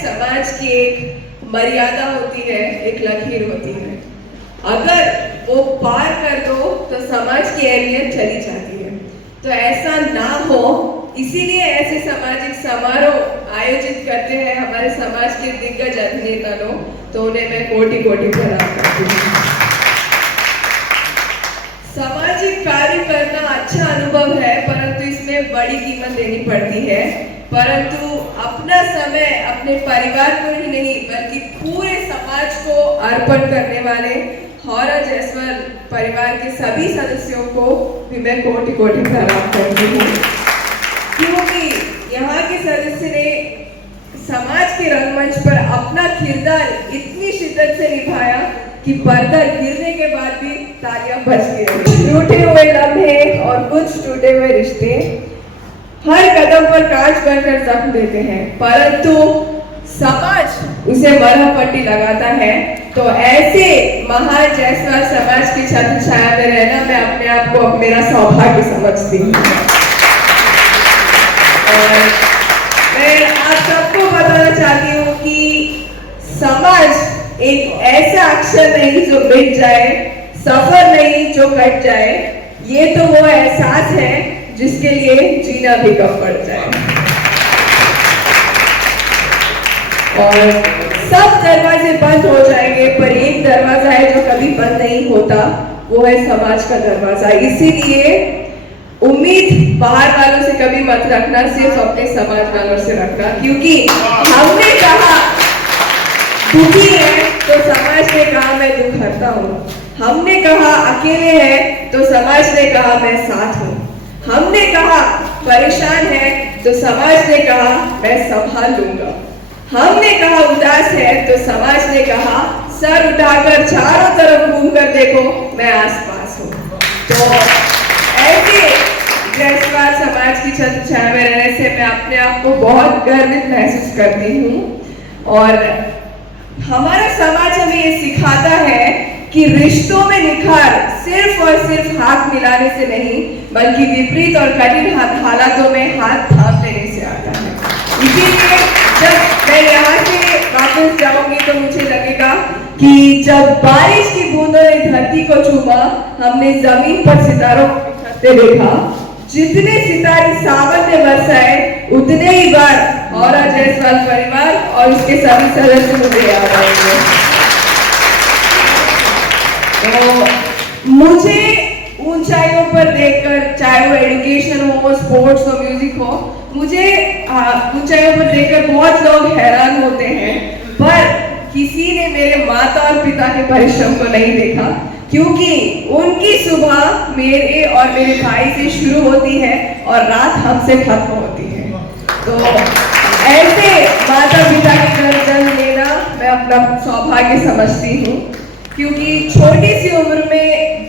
समाज की एक मर्यादा होती है, एक लकीर होती है। अगर वो पार कर दो तो समाज की अहमियत चली जाती है। तो ऐसा ना हो, इसीलिए ऐसे सामाजिक समारोह आयोजित करते हैं हमारे समाज के दिग्गज अभिनेता लोग। तो उन्हें मैं कोटि कोटि प्रणाम करती हूँ। सामाजिक कार्य करना अच्छा अनुभव है, परंतु इसमें बड़ी कीमत देनी पड़ती है। परंतु अपना समय अपने परिवार को ही नहीं बल्कि पूरे समाज को अर्पण करने वाले हौरा जायसवाल परिवार के सभी सदस्यों को भी मैं कोटि कोटि प्रणाम करती हूँ, क्योंकि यहाँ के सदस्य ने समाज के रंगमंच पर अपना किरदार इतनी शिद्दत से निभाया कि पर्दा गिरने के बाद भी तालियां बज गई। टूटे हुए लम्हे और कुछ टूटे हुए रिश्ते हर कदम पर कांच बनकर जख्म देते हैं, परंतु समाज उसे मरहम पट्टी लगाता है। तो ऐसे महान जायसवाल समाज की छत्र छाया में रहना मैं अपने आप को मेरा सौभाग्य समझती हूँ। और मैं आप सबको बताना चाहती हूँ कि समाज एक ऐसा अक्षर नहीं जो मिट जाए, सफर नहीं जो कट जाए। ये तो वो एहसास है जिसके लिए जीना भी कम पड़ जाए। और सब दरवाजे बंद हो जाएंगे, पर एक दरवाजा है जो कभी बंद नहीं होता, वो है समाज का दरवाजा। इसीलिए उम्मीद बाहर वालों से कभी मत रखना, सिर्फ अपने समाज वालों से रखना। क्योंकि हमने कहा दुखी है तो समाज ने कहा मैं दुख हरता हूँ। हमने कहा अकेले है तो समाज ने कहा मैं साथ हूँ। हमने कहा परेशान है तो समाज ने कहा मैं संभाल लूंगा। हमने कहा उदास है तो समाज ने कहा सर उठाकर चारों तरफ घूम कर देखो, मैं आसपास हूँ। तो ऐसे जायसवाल समाज की छत्र छाया में रहने से मैं अपने आप को बहुत गर्वित महसूस करती हूँ। और हमारा समाज हमें ये सिखाता है कि रिश्तों में निखार सिर्फ और सिर्फ हाथ मिलाने से नहीं, बल्कि विपरीत और कठिन हालातों में हाथ थाम लेने से आता है। इसीलिए जब मैं यहाँ से वापस जाऊंगी तो मुझे लगेगा कि जब बारिश की बूंदों ने धरती को चूमा, हमने जमीन पर सितारों को बिखरते देखा। जितने सितारे सावन में बरसाए, उतने ही बार हौरा जायसवाल परिवार और उसके सभी सदस्य मुझे याद आएंगे। तो मुझे ऊंचाइयों पर देखकर, चाहे वो एजुकेशन हो, स्पोर्ट्स हो, म्यूजिक हो, मुझे ऊंचाइयों पर देखकर बहुत लोग हैरान होते हैं, पर किसी ने मेरे माता और पिता के परिश्रम को नहीं देखा, क्योंकि उनकी सुबह मेरे और मेरे भाई से शुरू होती है और रात हमसे खत्म होती है। तो ऐसे माता पिता के घर जन्म लेना मैं अपना सौभाग्य समझती हूँ, क्योंकि छोटी सी उम्र में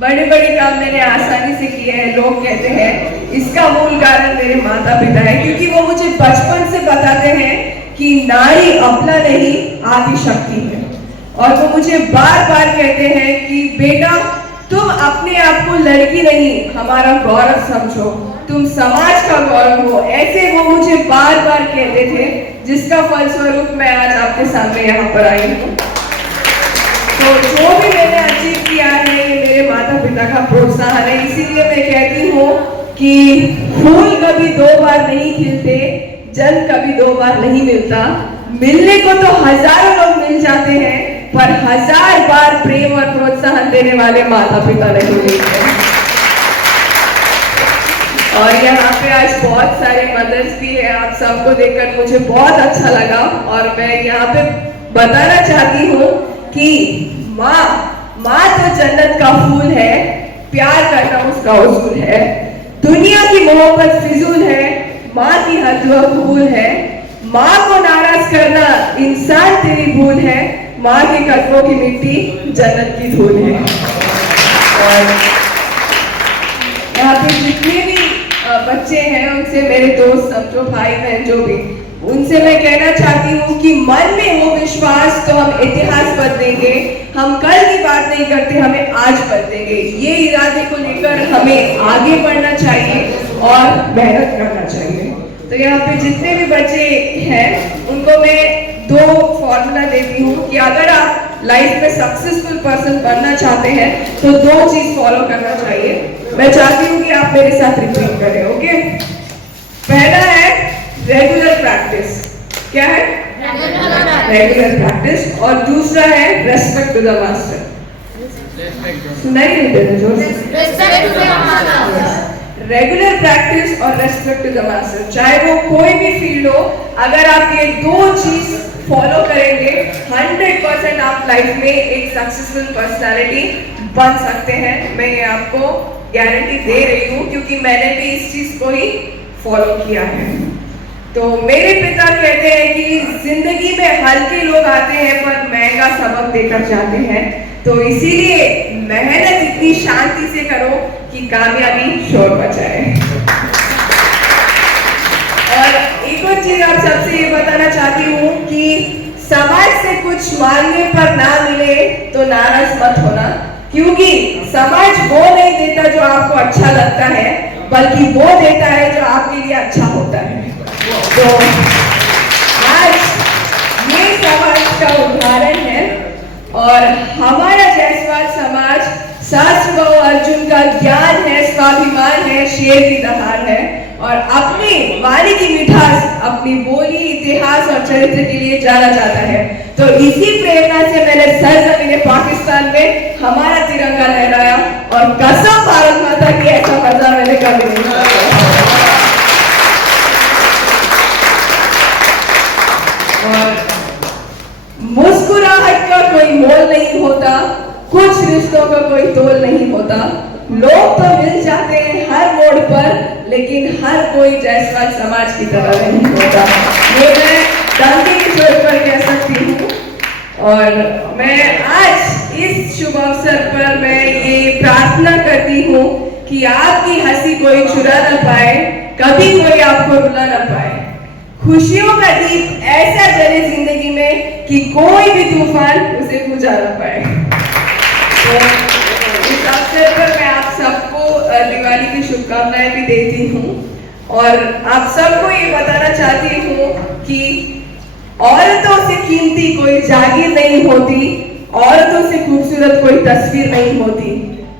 बड़े बड़े काम मैंने आसानी से किए हैं। लोग कहते हैं इसका मूल कारण मेरे माता पिता है, क्योंकि वो मुझे बचपन से बताते हैं कि नारी अपना नहीं आदि शक्ति है। और वो मुझे बार बार कहते हैं कि बेटा तुम अपने आप को लड़की नहीं, हमारा गौरव समझो, तुम समाज का गौरव हो। ऐसे वो मुझे बार बार कहते थे, जिसका फलस्वरूप मैं आज आपके सामने यहाँ पर आई हूँ। तो जो भी मैंने अचीव किया है ये मेरे माता पिता का प्रोत्साहन है। इसीलिए मैं कहती हूँ कि फूल कभी दो बार नहीं खिलते, जल कभी दो बार नहीं मिलता। मिलने को तो हजारों लोग मिल जाते हैं, पर हजार बार प्रेम और प्रोत्साहन देने वाले माता पिता नहीं मिलते। और यहाँ पे आज बहुत सारे मदर्स भी है, आप सबको देखकर मुझे बहुत अच्छा लगा। और मैं यहाँ पे बताना चाहती हूँ कि माँ तो जन्नत का फूल है, प्यार करना उसका उसूल है। दुनिया की मोहब्बत फिजूल है, माँ की हद भूल है। माँ को नाराज करना इंसान तेरी भूल है, माँ के कदमों की मिट्टी जन्नत की धूल है। और यहाँ पे जितने भी बच्चे हैं, उनसे मेरे दोस्त सब जो भाई बहन जो भी, उनसे मैं कहना चाहती हूँ कि मन में हो विश्वास तो हम इतिहास बदलेंगे। हम कल की बात नहीं करते, हमें आज बदलेंगे। ये इरादे को लेकर हमें आगे बढ़ना चाहिए और मेहनत करना चाहिए। तो यहाँ पे जितने भी बच्चे हैं उनको मैं दो फॉर्मूला देती हूँ कि अगर आप लाइफ में सक्सेसफुल पर्सन बनना चाहते हैं तो दो चीज फॉलो करना चाहिए। मैं चाहती हूँ कि आप मेरे साथ रिपीट करें, ओके? पहला है रेगुलर प्रैक्टिस। क्या है? Regular practice. और दूसरा है रेस्पेक्ट टू द मास्टर। सुनाई नहीं देते जोर से। रेगुलर प्रैक्टिस और रेस्पेक्ट टू द मास्टर, चाहे वो कोई भी फील्ड हो, अगर आप ये दो चीज फॉलो करेंगे 100% आप लाइफ में एक सक्सेसफुल पर्सनालिटी बन सकते हैं। मैं ये आपको गारंटी दे रही हूँ क्योंकि मैंने भी इस चीज को ही फॉलो किया है। तो मेरे पिता कहते हैं कि जिंदगी में हल्के लोग आते हैं पर महंगा सबक देकर जाते हैं, तो इसीलिए मेहनत इतनी शांति से करो कि कामयाबी शोर मचाए। और एक और चीज आप सबसे ये बताना चाहती हूँ कि समाज से कुछ मांगने पर ना मिले तो नाराज मत होना, क्योंकि समाज वो नहीं देता जो आपको अच्छा लगता है, बल्कि वो देता है जो आपके लिए अच्छा होता है। तो आज ये समाज का उदाहरण है और हमारा जायसवाल समाज शास्त्रगौ अर्जुन का ज्ञान है, स्वाभिमान है, शेर की दहाड़ है और अपनी वाणी की मिठास, अपनी बोली, इतिहास और चरित्र के लिए जाना जाता है। तो इसी प्रेरणा से मैंने सरजमीन पाकिस्तान में हमारा तिरंगा लहराया और कसम भारत माता की, ऐसा मजा मैंने कभी नहीं किया। और मुस्कुराहट का कोई मोल नहीं होता, कुछ रिश्तों का कोई तोल नहीं होता। लोग तो मिल जाते हैं हर मोड़ पर, लेकिन हर कोई जायसवाल समाज की तरह नहीं होता। ये मैं डंके की चोट पर कह सकती हूँ। और मैं आज इस शुभ अवसर पर मैं ये प्रार्थना करती हूँ कि आपकी हंसी कोई चुरा न पाए, कभी कोई आपको रुला न पाए। खुशियों का दीप ऐसा जले जिंदगी में कि कोई भी तूफान उसे बुझा न पाए। तो इस अवसर पर मैं आप सबको दिवाली की शुभकामनाएं भी देती हूँ और आप सबको ये बताना चाहती हूँ कि औरतों से कीमती कोई जागीर नहीं होती, औरतों से खूबसूरत कोई तस्वीर नहीं होती।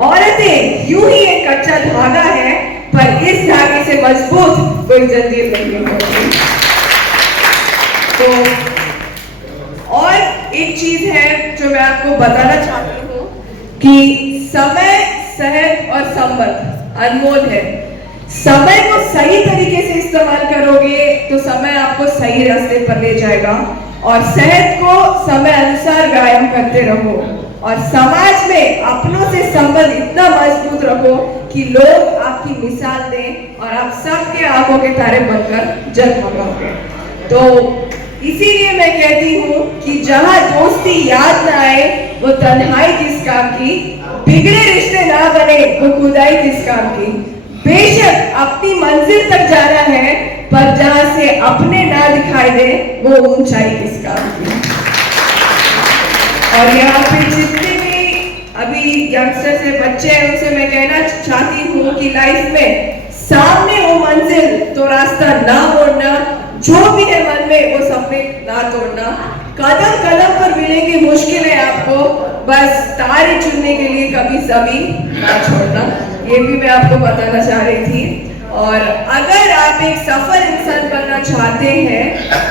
औरतें यूं ही एक कच्चा धागा है, पर इस धागे से मजबूत कोई जंजीर नहीं होती। तो और एक चीज है जो मैं आपको बताना चाहती हूँ कि समय, सहज और संबंध अनमोल है। समय को सही तरीके से इस्तेमाल करोगे तो समय आपको सही रास्ते पर ले जाएगा और सहज को समय अनुसार कायम करते रहो और समाज में अपनों से संबंध इतना मजबूत रखो कि लोग आपकी मिसाल दें और आप सबके आंखों के तारे बनकर जगमगाओगे। तो इसीलिए मैं कहती हूँ कि जहाँ दोस्ती याद ना आए वो तन्हाई किस काम की, बिगड़े रिश्ते ना बने वो खुदाई किस काम की। बेशक अपनी मंजिल तक जाना है, पर जहाँ से अपने ना दिखाई दे वो ऊंचाई किस काम की। और यहाँ पे जितने भी अभी यंगस्टर्स से बच्चे हैं उनसे मैं कहना चाहती हूँ कि लाइफ में सामने वो मंजिल तो रास्ता ना मोड़ना, जो भी है मन में वो सपने ना तोड़ना। कदम कदम पर मिलेंगे मुश्किलें आपको, बस तारे चुनने के लिए कभी जमीन ना छोड़ना। ये भी मैं आपको बताना चाह रही थी। और अगर आप एक सफल इंसान बनना चाहते हैं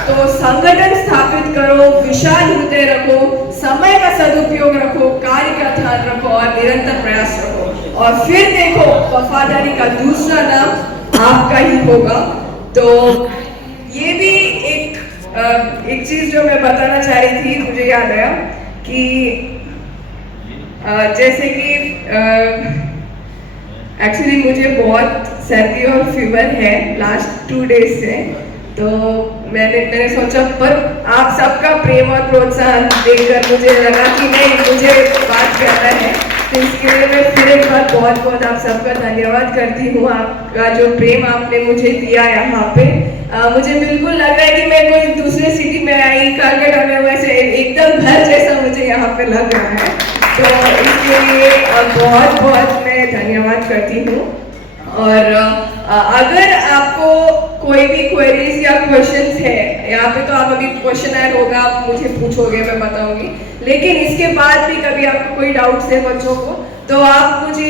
तो संगठन स्थापित करो, विशाल हृदय रखो, समय का सदुपयोग रखो, कार्य का ध्यान रखो और निरंतर प्रयास रखो और फिर देखो वफादारी का दूसरा नाम आपका ही होगा। तो ये भी एक चीज जो मैं बताना चाह रही थी, मुझे याद आया कि जैसे कि एक्चुअली मुझे बहुत सर्दी और फीवर है लास्ट 2 डेज से, तो मैंने सोचा पर आप सबका प्रेम और प्रोत्साहन देखकर मुझे लगा कि नहीं, मुझे बात करना है। तो इसके लिए मैं फिर एक बार बहुत बहुत आप सबका धन्यवाद करती हूँ। आपका जो प्रेम आपने मुझे दिया यहाँ पे, मुझे बिल्कुल लग रहा है कि मैं कोई दूसरे सिटी में आई, कलकत्ता में, वैसे एकदम घर जैसा मुझे यहाँ पे लग रहा है। तो इसके लिए बहुत बहुत मैं धन्यवाद करती हूँ। और अगर आपको कोई भी क्वेरीज या क्वेश्चंस है यहाँ पे तो आप अभी क्वेश्चन होगा, आप मुझे पूछोगे, मैं बताऊंगी, लेकिन इसके बाद भी कभी आपको कोई डाउट्स है बच्चों को, तो आप मुझे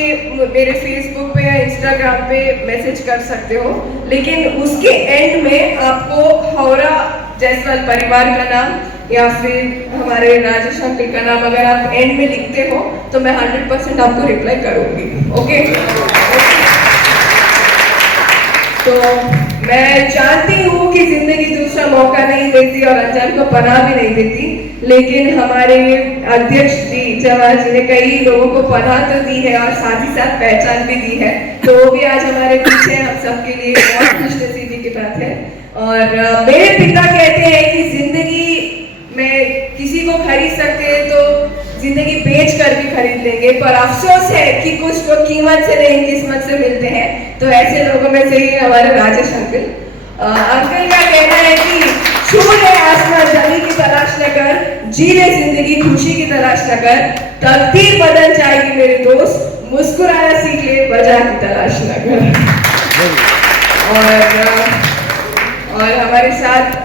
मेरे फेसबुक पे या इंस्टाग्राम पे मैसेज कर सकते हो। लेकिन उसके एंड में आपको हौरा जायसवाल परिवार का नाम या फिर हमारे राजेश अंकल का नाम अगर आप एंड में लिखते हो तो मैं 100% आपको रिप्लाई करूंगी। ओके? तो मैं जानती हूँ कि जिंदगी दूसरा मौका नहीं देती और अनजान को पनाह भी नहीं देती, लेकिन हमारे अध्यक्ष जी जवाहर जी ने कई लोगों को पनाह तो दी है और साथ ही साथ पहचान भी दी है, तो वो भी आज हमारे पीछे हम सबके लिए बहुत खुशनसीबी की बात है। और मेरे पिता कहते हैं कि जिंदगी में किसी को खरीद सकते हैं तो जिंदगी बेच कर भी खरीद लेंगे, पर अफसोस है कि कुछ को कीमत से नहीं किस्मत से मिलते हैं। तो ऐसे लोगों में से ही हमारे राजेश अंकल अंकल का कहना है कि छू ले आसमान जमी की तलाश न कर, जी ले जिंदगी खुशी की तलाश न कर, तकदीर बदल जाएगी मेरे दोस्त, मुस्कुराना सीख ले वजह की तलाश न कर। और हमारे साथ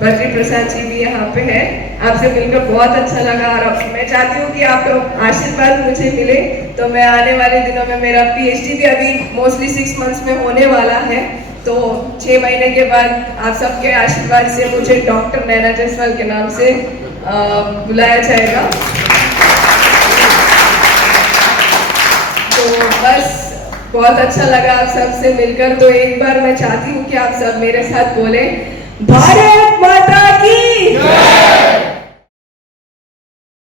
बद्री प्रसाद जी भी यहाँ पे है। आपसे मिलकर बहुत अच्छा लगा और मैं चाहती हूँ कि आपका आशीर्वाद मुझे मिले, तो मैं आने वाले दिनों में मेरा पीएचडी भी अभी मोस्टली 6 मंथ्स में होने वाला है, तो 6 महीने के बाद आप सबके आशीर्वाद से मुझे डॉक्टर नैना जायसवाल के नाम से बुलाया जाएगा। तो बस बहुत अच्छा लगा आप सबसे मिलकर। तो एक बार मैं चाहती हूँ कि आप सब मेरे साथ बोले, भारत माता